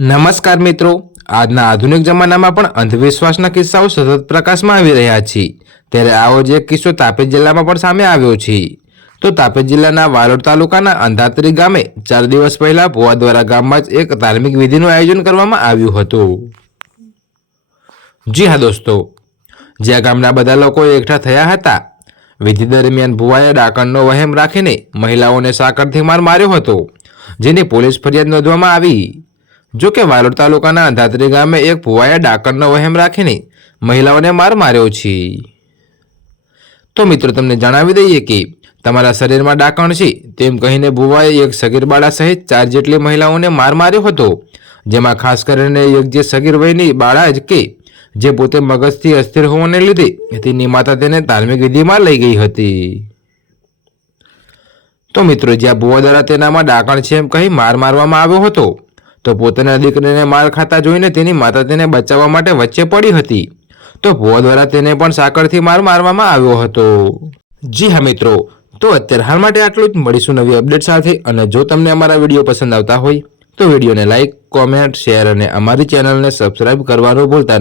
નમસ્કાર મિત્રો, આજના આધુનિક જમાનામાં પણ અંધવિશ્વાસના કિસ્સાઓ સતત પ્રકાશમાં આવી રહ્યા છે। ત્યારે આવો જ એક કિસ્સો તાપી જિલ્લામાં પણ સામે આવ્યો છે। તો તાપી જિલ્લાના વાલોડ તાલુકાના અંધાત્રી ગામે 4 દિવસ પહેલા ભુવા દ્વારા ગામમાં જ એક ધાર્મિક વિધિનું આયોજન કરવામાં આવ્યું હતું। જી હા દોસ્તો, જ્યાં ગામના બધા લોકો એકઠા થયા હતા। વિધિ દરમિયાન ભુવાએ ડાકણનો વહેમ રાખીને મહિલાઓને સાકરથી માર માર્યો હતો, જેની પોલીસ ફરિયાદ નોંધવામાં આવી। જો કે વાલોડ તાલુકાના અંધાત્રી ગામે એક ભુવાએ ડાકણનો વહેમ રાખીને મહિલાઓને માર માર્યો છે। તો મિત્રો, તમને જણાવી દઈએ કે તમારા શરીરમાં ડાકણ છે તેમ કહીને ભુવાએ એક સગીર બાળા સહિત 4 જેટલી મહિલાઓને માર માર્યો હતો, જેમાં ખાસ કરીને એક જે સગીર વયની બાળા જ કે જે પોતે મગજથી અસ્થિર હોવાને લીધે તેની માતા તેને ધાર્મિક વિધિમાં લઈ ગઈ હતી। તો મિત્રો, જ્યાં ભુવા દ્વારા તેનામાં ડાકણ છે એમ કહી માર મારવામાં આવ્યો હતો, તો પોતાના દીકરીને માર ખાતા જોઈને તેની માતા તેને બચાવવા માટે વચ્ચે પડી હતી। તો ભુવા દ્વારા તેને પણ સાકરથી માર મારવામાં આવ્યો હતો। જી હા મિત્રો, તો અત્યારે હાલ માટે આટલું જ। મળીશું નવી અપડેટ સાથે। અને જો તમને અમારા વિડીયો પસંદ આવતા હોય તો વિડીયોને લાઇક, કોમેન્ટ, શેર અને અમારી ચેનલને સબસ્ક્રાઇબ કરવાનું ભૂલતા નહીં।